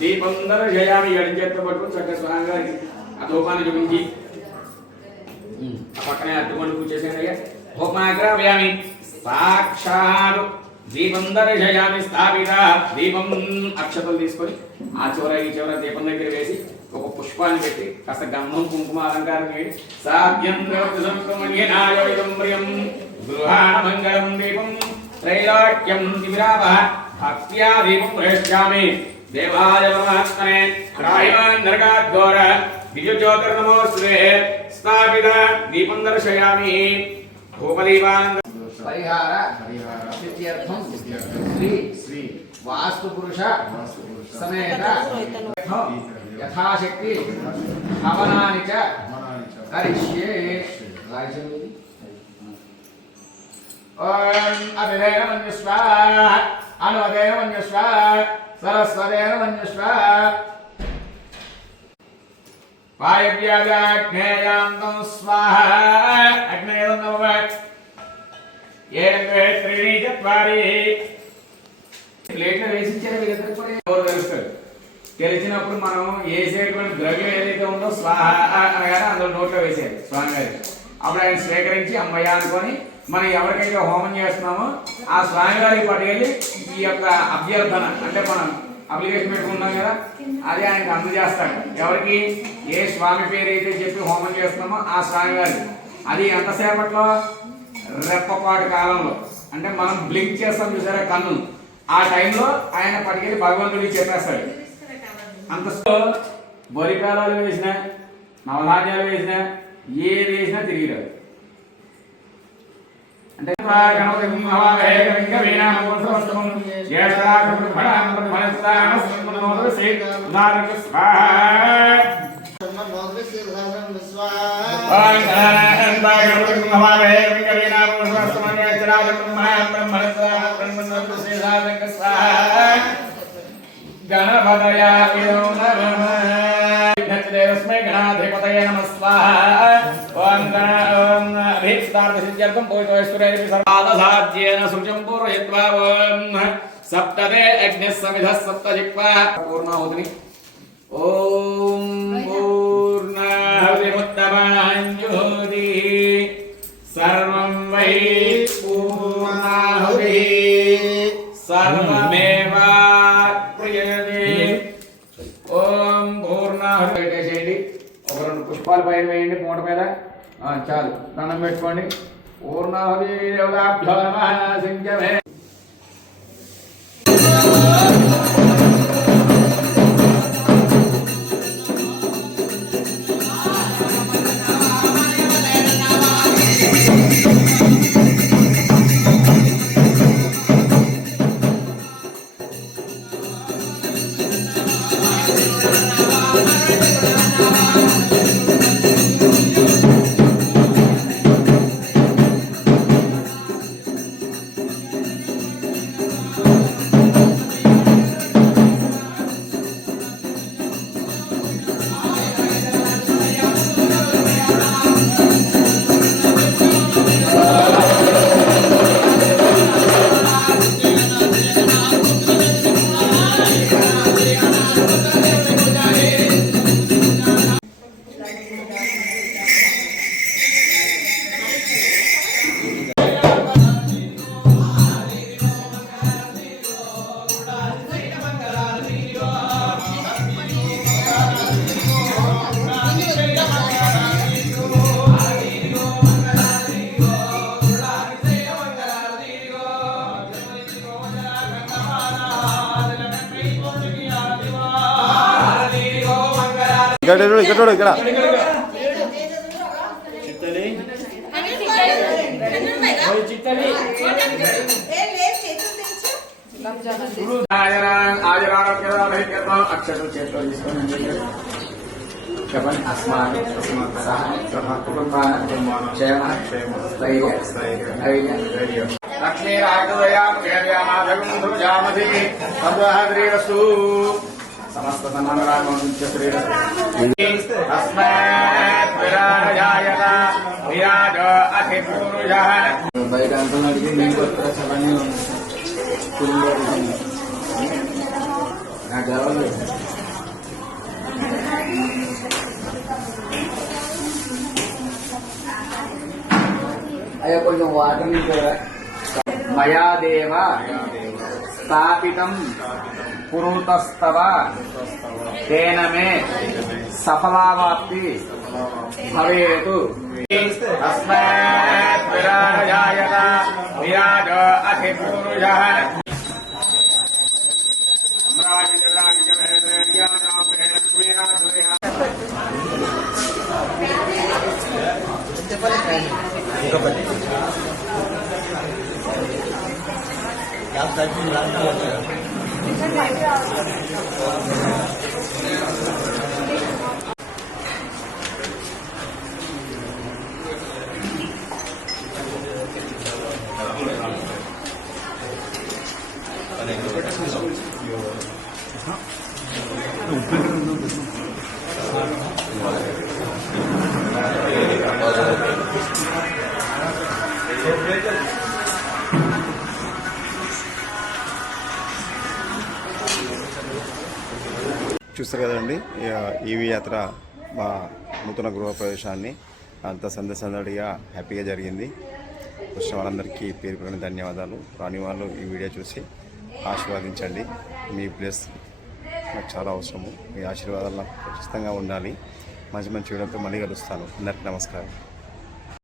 దీపం దర్శయామి ఎడం చేత్తో పట్టుకుని చక్కగా స్వయంగా ఆ ధూపాన్ని చూపించి ఆ పక్కనే అట్టుకొని పూజ చేసేయండి. హోమాగ్రవ్యామి సాక్షాత్ దీపం దర్శయామి స్థాపిత. దీపం అక్షతలు తీసుకొని ఆ చివర ఈ చివర దీపం దగ్గర వేసి ఒక పుష్పాన్ని పెట్టి కాస్త గంధం కుంకుమ అలంకారం చేయండి. గృహాణమంగళం దీపం త్రైలోక్యం దివిరావ భక్త్యా దీపం ప్రయశ్యామి. దేవాయ పరమాత్మనే రాయమాన్ నరకాద్వార విద్యుజ్యోతిర్నమోస్తుతే స్థాపిత దీపం దర్శయామి. ధూపదీపానంద పరిహార సిద్ధ్యర్థం శ్రీ శ్రీ వాస్తు పురుష సమేత యథాశక్తి హవనాని చ కరిష్యే. ఓం అభివేన మన్యుష్వ అనువదేన మన్యుష్వ సరస్వదేన మన్యుష్వ వాయవ్యాజాగ్నేయాంతం స్వాహ. అగ్నేయం నమః. ఏడంగా త్రీణి చత్వారి ప్లేట్లో వేసించారు. వీళ్ళందరూ కూడా ఎవరు తెలుస్తారు. తెలిసినప్పుడు మనం వేసేటువంటి ద్రవ్యం ఏదైతే ఉందో స్వాహ అనగానే అందులో నోట్లో వేసేయాలి స్వామి గారి. అప్పుడు ఆయన స్వీకరించి అమ్మయ్య అనుకొని మనం ఎవరికైతే హోమం చేస్తున్నామో ఆ స్వామి గారికి పట్టుకెళ్ళి ఈ యొక్క అభ్యర్థన అంటే మనం అప్లికేషన్ పెట్టుకున్నాం కదా అది ఆయనకు అందజేస్తాడు. ఎవరికి ఏ స్వామి పేరు అయితే చెప్పి హోమం చేస్తున్నామో ఆ స్వామి గారికి. అది ఎంతసేపట్లో రెప్పపాటు కాలంలో అంటే మనం బ్లింక్ చేస్తాం చూసారా కన్ను ఆ టైంలో ఆయన పట్టుకెళ్ళి భగవంతుడికి చెప్పేస్తాడు. అంత బొరికాలాలు వేసినా నవధాన్యాలు వేసినా ఏది వేసినా తిరిగి రాదు. అంటే గణపతయస్మై గణాధిపతయ నమః స్వాహా. ఓం గణాధిపతార్థసిద్ధ్యర్థం పోయితోశ్వరేణ సర్వాదసాధ్యేన శుచం పూర్వయత్వా. ఓం సప్తదే అగ్నిః సమిధః సప్తజిహ్వా. పూర్ణాహుతిని. ఓం పూర్ణాహుతిముత్తమాంజోతి సర్వం వై పూర్ణాహుతి సర్వమేవాప్రియతే. ఓం పూర్ణాహుతి పెట్టేసేయండి. ఒక 2 పుష్పాలు పైన వేయండి మూట మీద. చాలు దండం పెట్టుకోండి. పూర్ణాహుతి దేవతాభ్యో నమః. సించమే ఇక్కడ ఇక్కడ అక్షరం చేతిలో తీసుకొని చెప్పండి. అస్మాన్ సహ కుటుంబ క్షేమ ధైర్య లక్ష్మీ రాఘవయామధి సంవస్తు సమస్త సమానరాగం బయట అంటున్నడికి మేము కొత్త సభని నాకు కావాలి. అయ్యా కొంచెం వాటర్ నింపారా. మయాదేవ స్థాపితం పురుతస్తవ తేన మే సఫలావాప్తి భవేతు. తస్మాత్ విరాజాయత విరాజ అధిపురుషః. చూస్తారు కదండి, ఈవీ యాత్ర మా నూతన గృహప్రవేశాన్ని అంత సందడిగా హ్యాపీగా జరిగింది. వచ్చిన వాళ్ళందరికీ పేరు పేరున ధన్యవాదాలు. రాని వాళ్ళు ఈ వీడియో చూసి ఆశీర్వదించండి. మీ ప్లేస్ నాకు చాలా అవసరము. మీ ఆశీర్వాదాలు నాకు ఖచ్చితంగా ఉండాలి. మంచి మంచి వీడియోతో మళ్ళీ కలుస్తాను. అందరికీ నమస్కారం.